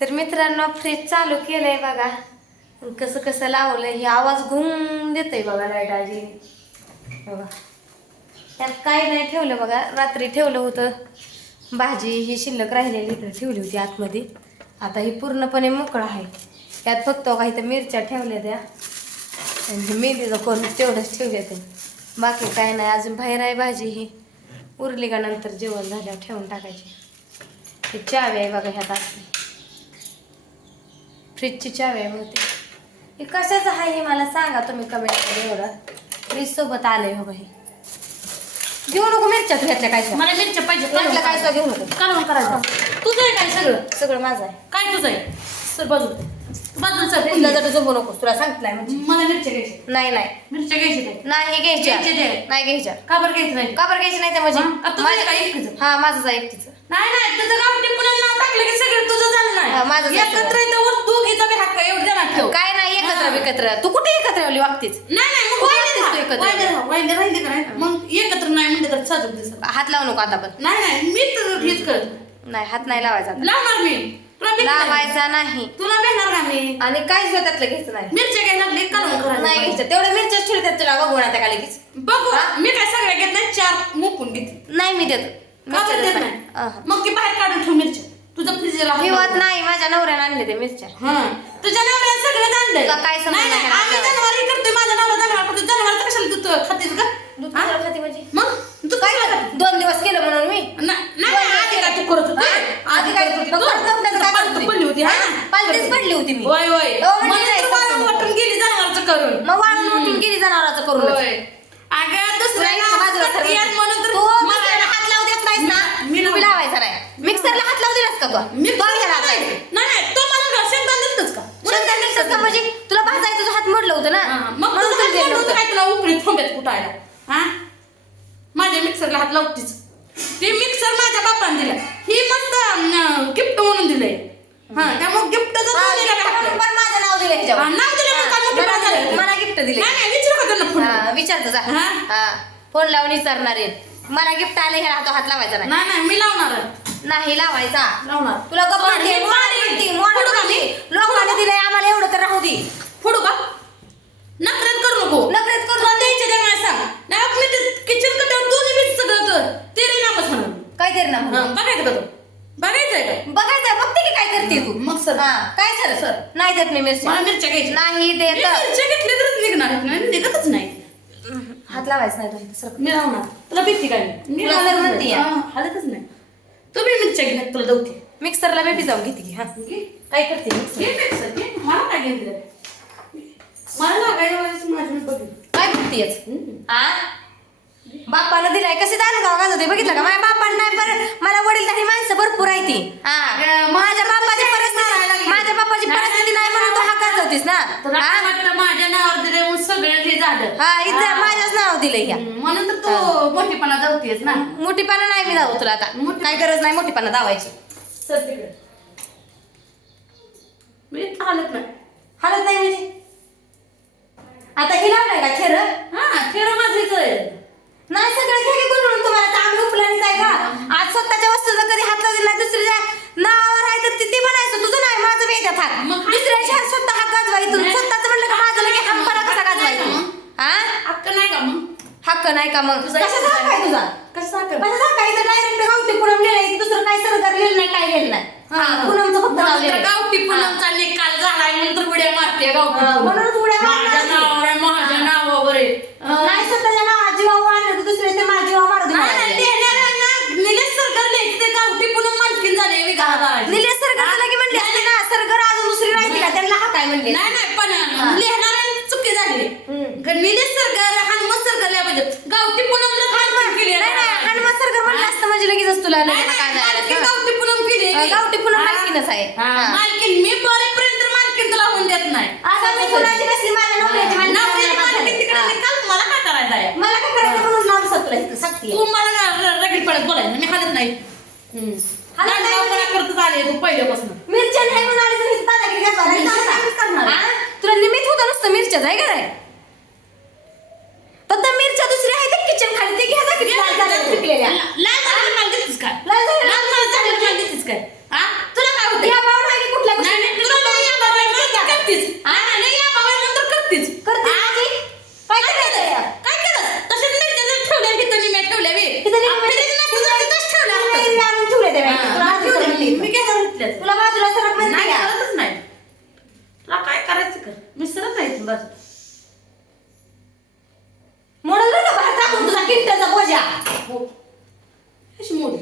तर मित्रांनो फ्रीज चालू केलंय बघा. कसं कसं लावलंय हे आवाज घुम देतोय बघा लाइट आजी बघा. त्यात काही नाही ठेवलं बघा रात्री ठेवलं होतं. भाजी ही शिल्लक राहिलेली इकडे ठेवली होती आतमध्ये. आता ही पूर्णपणे मोकळं आहे. त्यात फक्त काही तर मिरच्या ठेवल्या त्या. आणि मेथीचं कोण तेवढंच ठेवल्या ते. बाकी काय नाही अजून बाहेर आहे भाजी ही. उरली का नंतर जेवण झाल्यावर ठेवून टाकायची. ही चावी आहे बघा ह्यात असली. फ्रीजची चावी आहे बहुतेक हे कशाचं आहे हे मला सांगा तुम्ही कमेंटमध्ये एवढं. फ्रीज सोबत आलंय हो हे घेऊ नको मिरच्या तू घेतल्या काय मला मिरच्या पाहिजे घेतल्या काय? सुद्धा घेऊ नको. कालवण करायचं? तुझं आहे काय सगळं? सगळं माझं आहे. काय तुझं आहे? सर बाजू. बाजूला सर फ्रीजला जर जमू नकोस तुला सांगितलंय म्हणजे. मला मिरच्या घ्यायच्या नाही नाही. मिरच्या घ्यायची नाही घ्यायच्या. घ्यायचे ते. नाही घ्यायच्या. का बरं घ्यायचं नाही? का बरं घ्यायची नाही त्या म्हणजे हा? तुझं आहे का एकटीचं? हा माझंच आहे एकटीचं. नाही नाही तुझं गाव टिपून नाव टाकलं की सगळं तुझं झालं हा, माझं नाही झालं. एकत्र इथं बी हक्क एवढं जणात ठेव. काय नाही एकत्र. विकत्र तू कुठे एकत्र आली वागतीच नाही नाही मग वाहिलं तू एकत्र? वाहिलं वाहिलं राहिलं का नाही? मग एकत्र नाही म्हणलं तर साजूक दिसत. हात लावू नको आता पण. नाही नाही मी तर हेच करत. नाही हात नाही लावायचा आता. लावणार मी. तुला भेटणार नाही. लावायचा नाही. तुला भेटणार का मी? आणि काय सुद्धा त्यातलं घ्यायचं नाही? मिरच्या घ्यायला लागली कालवण करायला नाही. घ्यायचं. तेवढ्या मिरच्या ठेवल्या तुला बघून आता काय लगेच. बघू. मी काय सगळ्या घेत नाही चार मोपून घेते नाही मी देत. का बरं देत नाही. मग ती बाहेर काढून ठेव मिरच्या. तुझं फ्रीजला ठेवत नाही माझ्या नवऱ्याने आणले ते मिरच्या. हा. तुझ्या नवऱ्याला सगळं आणलंय तुला काय समजलं नाही नाही नाही आम्ही ना? जनावर हे करतोय माझा नवरा जनावर करतोय. जनावर कशाला तू तू खातेस का दूध हा? कशाला खाते म्हणजे? मग? तू काय? दोन दिवस केलं म्हणून मी. नाही नाही, आधी काय तू करत होती? हा? आधी काय करत होती? मग परत नंतर काय करत होती? पडली होती हा? पालथीच पडली. होती मी. होय होय. हो, म्हणजे म्हणून नाही, तू वाळून. वाटून गेली जनावरचं करून. मग वाळून उठून गेली जनावराचं करून होय अगं दुसऱ्या तुला इथं बाजूला गावात सरकवते. येत म्हणून तर तू मला- मिक्सरला हात लावू देत नाहीस ना मी मी लावू. लावायचा नाही मिक्सरला का तू? मी आम्ही हात नाही लावायचे. नाही तो मला दिलतच का? मिक्सर का? म्हणजे तुला भाजायचं तुझं हात मोडलं होतं ना. मग म्हणून तुला लावून होतं. काय तुला उकळी थांब्यात कुटायला? हा? माझ्या मिक्सरला हात लावतीच ते मिक्सर माझ्या बापाने दिला. ही मस्त गिफ्ट म्हणून दिलंय. हा त्यामुळे हा, gift म्हणून पण माझं नाव दिलं ह्याच्यावर. नाव दिलं मग काय मोठी मला- गिफ्ट दिले नाही नाही विचारू का त्यांना फोन हा, विचारतो जा. हा? हा फोन लावून विचारणार आहे मला गिफ्ट आलं ह्याला हातो हात लावायचा नाही. नाही नाही मी लावणार आहे. नाही लावायचा. लावणार. तुला गप्प पण म्हणते, मी मोड पाणी- म्हणते, मोड फोडू का. मी? लोकांनी दिलंय आम्हाला एवढं तर राहू दे. फोडू का? नखरेत करू नको. नखरेत करू तुला द्यायचे ते मला सांग. नाही मग मी ते किचन कट्यावर दोन्ही बी सगळं कर. ते रे नामच म्हणून. काय तरी ना हा. बघायचं का तो? बघायचंय काय बघायचं बघते की काय करते तू. मग सर. हा काय सर? सर. नाही देत मी मिरची मला मिरच्या घ्यायची नाही मी देत मिरच्या घेतल्या तरच निघणार आहेत. नाही निघतच नाही. हात लावायचं नाही तुला सरक. मी लावणार. तुला भीती काय? मी तुला लावणारच तर नाही. म्हणतीये. हा, हालतच नाही. तुम्ही मिरच्या घेत तुला दवते मिक्सरला बेबी जाऊन घेते की हा. काय करते मिक्सर? घे मिक्सर घे. मला काय घेऊन दिलं मला लागायला वेळेस माझी मी बघितलं काय करतेस हम्म. आ? बापानं दिलाय कसे दान गाव गाजवते बघितलं का? माझ्या बापानं नाही मला वडील माणसं भरपूर आहे ती. हा माझ्या बापाची परिस्थिती लागली? माझ्या बापाची नाही, परिस्थिती नाही म्हणून तू हा गाजवतीस ना? तुला काय हा? वाटतं माझ्या नावावर दिले म्हणून सगळं हे झालं. हा इथं. माझ्याच नाव ह्या. हम्म, म्हणून तर तू मोठेपणा जाऊतीयस ना. मोठीपणा नाही मी जाऊ तुला आता. मोठी- काय गरज नाही मोठीपणा दावायची सर तिकडे. मी इथं हालत नाही. हालत नाही म्हणजे? आता हे लावलाय का खेर? हा खेळ माझीच आहे. नाही सगळं घे गुंडळून तुम्हाला चांगलं उपलानीच आहे का? आज स्वतःच्या वस्तूचा कधी हात लावला नाही दुसऱ्या नावावर आहे तर ती म्हणायचं तुझं नाही माझं वेगळ्यात हात मग दुसऱ्याच्या हात स्वतः हात गाजवा इथून नाही. स्वतःच म्हणलं का माझं लगे हंपाला कसा गाजवायचा हा हक्क नाही का मग हक्क नाही का मग? तुझा कशाचा हक्क आहे तुझा? हक्क कशाचा आहे? इथं डायरेक्ट गावठी पुनम लिहिलंय इथं दुसरं काय सरकार लिहिलं नाही काय लिहिलं नाही. हा, पुनमचं फक्त नाव म्हणून तर लिहिलंय. गावठी पूनमचा निकाल झालाय म्हणून तर उड्या मारते गावठी हा, पूनम. म्हणूनच उड्या मारते माझ्या. नावावर आहे, माझ्या नावावर आहे. अं, नाही स्वतःच्या जीवा मारलं तर दुसरे ते माझ्या जीवा मारू दे नाही, नाही, म्हणाले. लिहिणाऱ्यांना निलेश सरकार लिहायचे ते गावठी पूनम मालकीन झाले मी घरादाराची. निलेश सरकारला की म्हणले असते ना सरकार अजून दुसरी राहते का त्यांना हा काय म्हणले नाही नाही पण लिहिणाऱ्यांनी चुकी झाली हम्म. ग- निलेश सरकार हनुमत सरकार लिहायला पाहिजे गावठी पूनमला मालकीन केली नाही नाही हनुमान सरकार म्हणलं असतं म्हणजे लगेच तुला नाही, लगेच नाही, काय झालं मालकीन का? गावठी पूनम केली आहे की? गावठी पूनम हा. मालकीनच आहे. हा. मालकीन मी बरेपर्यंत मालकीन तुला होऊन देत नाही. आता मी कुणाची नसली माझ्या नवऱ्याची माझ्या नवऱ्याची नवऱ्याला मालकीन बांधायला. तिकडे. निकाल मला काय करायचं आहे? मला काय करायचं म्हणून नाव सतलं इथं सांगते तू मला र- रगडी पडत बोलायचं मी हालत नाही. करतच आले तू पहिल्यापासून. मिरच्या तर दादागिरी मिरच्या करणार. हा? तुला निमित्त होतं नुसतं मिरच्याच आहे का नाही? फक्त मिरच्या दुसऱ्या किचन खाली ते घ्या जा किती लाल झालेल्या पिकलेल्या. लाल झालेलं मला देतेस काय? लाल झालेलं लाल मला झालेलं मला देतेस काय? हा तुला काय होतं या पाहून आहे की कुठल्या जायचं तुला बाजूला सरक म्हणते नाही का? करतच नाही तुला काय करायचं कर नाही तू बस. म्हणून ना बाहेर टाकून तुझा किंटलचा बोजा. हो. मोडी.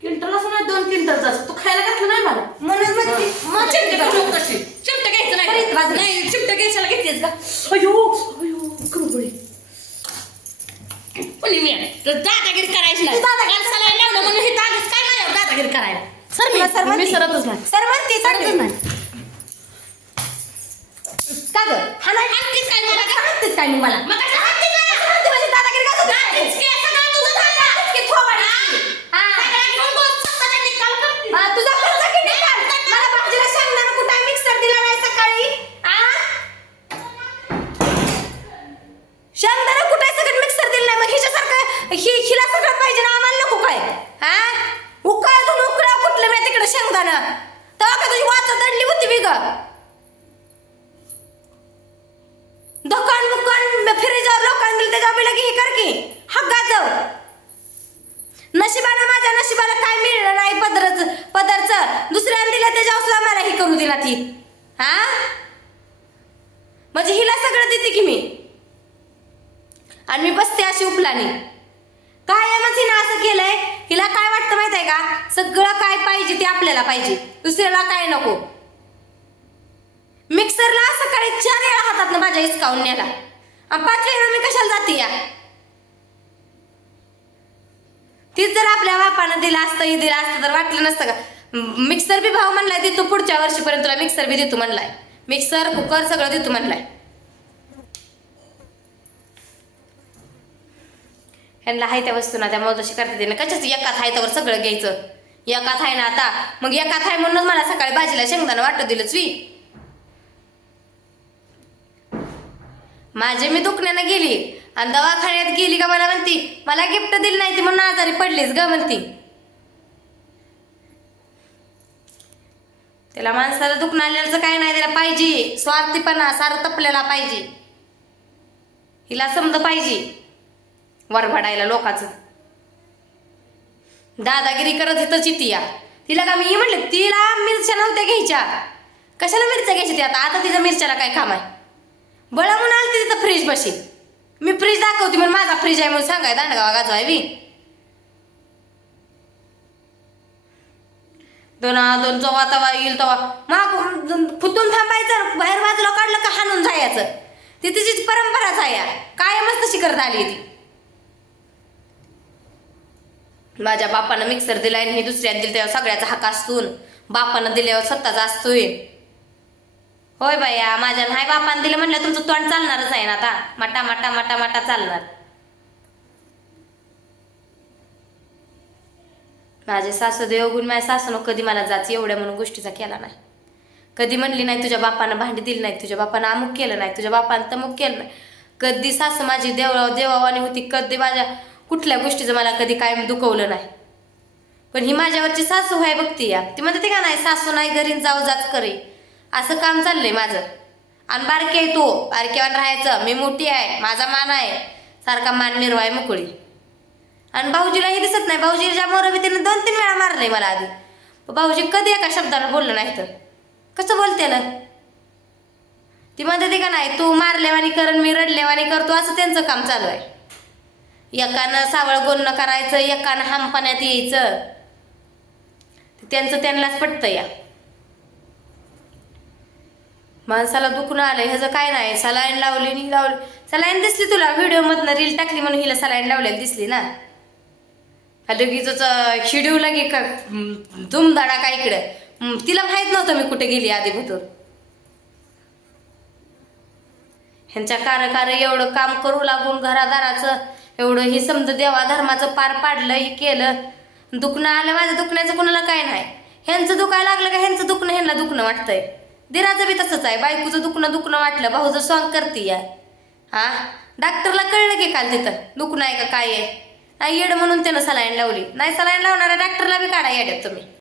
क्विंटल असं नाही दोन क्विंटलचं असं. तू खायला घातलं नाही मला? म्हणून म्हणते मग चिमटे चिमटे बघ. कशी चिमटे घ्यायचं नाही. नाही चिमटे घ्यायला घेतलीस का? अयो अयो कुरकुरी. पण मी. दादागिरी करायची नाही. तू दादागिरी म्हणून हे दादाच काय माझ्यावर दादागिरी करायला? सर तुला सर मी? मी सरतच नाही. सर म्हणते सरतच नाही. का ग हा नाही हाणतीस काय मला का? हाणतेस काय मग मला मग कसं हाणतीस काय? हाणते म्हणजे दादागिरी का करते? हाणतीस की सगळं तुझं झालं. की थोबाड. हा. सगळं घेऊन बोल, स्वतःचा निकाल करते. हा, तुझा घरचा किती काढ? मला भाजीला शेंगदाणा कुठं मिक्सर दिला नाही सकाळी आ? शेंगदाणा कुठे सगळं मिक्सर दिलं नाही मग हिच्यासारखं हि हिला सगळं पाहिजे ना आम्हाला नको काय हा उकळातून उकळा कुठलं मी तिकडे शेंगदाणा तेव्हा का तुझी वाचा दडली होती मी ग दुकान बुकान फ्रीजवर लोकांनी दिलं त्याच्या बिला की हे कर की। हग्गा जाऊ हो। नशिबानं माझ्या नशिबाला काय मिळलं नाही पदरच पदरच दुसऱ्यानं दिलं त्याच्यावर सुद्धा मला हे करू दिला ती हा? म्हणजे हिला सगळं देते की मी? आणि मी बसते अशी उपलानी। काय मग हिनं असं केलंय हिला काय वाटतं माहीत आहे का? सगळं काय पाहिजे ते आपल्याला पाहिजे. दुसऱ्याला काय नको? मिक्सरला सकाळी चार वेळा हातात भाज्या हिसकावून नेला. आणि पाच वेळा मी कशाला जाते या? तीच जर आपल्या बापानं दिलं असतं हे दिलं असतं तर वाटलं नसतं का? मिक्सर बी भाव म्हणलाय देतो पुढच्या वर्षीपर्यंत तुला मिक्सर बी देतो म्हणलाय. मिक्सर कुकर सगळं देतो म्हणलाय. ह्यांना हाय त्या वस्तू ना त्यामुळे तशी करता येईल ना कशाच एकात हाय त्यावर सगळं घ्यायचं? एकात आहे ना आता? मग एकात आहे म्हणूनच मला सकाळी भाजीला शेंगदाणा वाटत दिलंच वी. माझे मी दुखण्यानं गेली. आणि दवाखान्यात गेली का मला म्हणती मला गिफ्ट दिली नाही ती म्हणून आजारी पडलीस ग म्हणती. त्याला माणसाला दुखणं आल्याचं काय नाही त्याला पाहिजे. स्वार्थीपणा सारं तपलेला पाहिजे. हिला समज पाहिजे. वरभडायला लोकाचं. दादागिरी करत इथं चिती या. तिला का मी म्हणले तिला मिरच्या नव्हत्या घ्यायच्या. कशाला मिरच्या घ्यायच्या ती आता आता तिच्या मिरच्याला काय काम आहे? बळा म्हणून आलती तिथं फ्रीज बशी मी फ्रीज दाखवते म्हणून माझा फ्रीज आहे म्हणून सांगाय दांडगावा गाजवाय बी. दोन दोन जेव्हा तवा येईल तेव्हा माग फुतून थांबायचं बाहेर बाजूला काढलं का हाणून जायचं? ती तिची परंपराच आहे या. कायमच तशी करत आली ती माझ्या बापानं मिक्सर दिलाय आणि हे दुसऱ्यात दिलं तेव्हा सगळ्याचा हाक असतून बापानं दिल्यावर स्वतःचा असतोय. होय बाया माझ्या नाही बापान दिलं म्हणलं तुमचं तोंड चालणारच आहे ना आता. मटा मटा मटा मटा चालणार. माझे सासू देवगुण माझ्या सासूनं कधी मला जाच एवढ्या म्हणून गोष्टीचा केला नाही. कधी म्हणली नाही तुझ्या बापानं भांडी दिली नाही तुझ्या बापानं अमुक केलं नाही तुझ्या बापानं तमुक केलं नाही. कधी सासू माझी देवा देवावानी होती कधी माझ्या कुठल्या गोष्टीचं मला कधी काय दुखवलं नाही. पण ही माझ्यावरची सासू आहे बघती या. ती म्हणते का नाही सासू नाही घरी जाऊ जाच करे असं काम चाललंय माझं. आणि बारके आहे तू बारकेवान राहायचं. मी मोठी आहे माझा मान आहे. सारखा मान मिरवाय मोकळी. आणि भाऊजीलाही दिसत नाही. भाऊजीच्या मोरबी तिने दोन तीन वेळा मारलंय मला आधी. भाऊजी कधी एका शब्दानं बोललं नाही तर. कसं बोलते ना? ती म्हणते ते का नाही तू मारलेवानी कर आणि मी रडलेवानी करतो. असं त्यांचं काम चालू आहे. एकानं सावळ गोन्न करायचं एकानं हामपाण्यात यायचं. त्यांचं त्यांनाच पटतं या माणसाला दुखणं आलं ह्याचं काय नाही. सलाईन लावली नि लावली. सलाईन दिसली तुला? व्हिडिओ मधनं रील टाकली म्हणून हिला सलाईन लावलेली दिसली ना? लगेच शिड्यू लगे का धुमधाडा काय इकडं. तिला माहीत नव्हतं मी कुठे गेली आधी भूतूर ह्यांच्या कार कार एवढं काम करू लागून घरादाराचं एवढं हे समज देवा धर्माचं पार पाडलं हे केलं. दुखणं आलं माझं दुखण्याचं कुणाला काय नाही. ह्यांचं दुखायला लागलं का? ह्यांचं दुखणं ह्यांना दुखणं वाटतंय. दिराचं बी तसंच आहे. बायकोचं दुखणं दुखणं वाटलं भाऊचं सॉंग करते या हा? डॉक्टरला कळलं की काल तिथं? दुखणं आहे का काय आहे? नाही येड म्हणून त्यानं सलाईन लावली. नाही सलाईन लावणाऱ्या डॉक्टरला बी काढा येड्यात तुम्ही.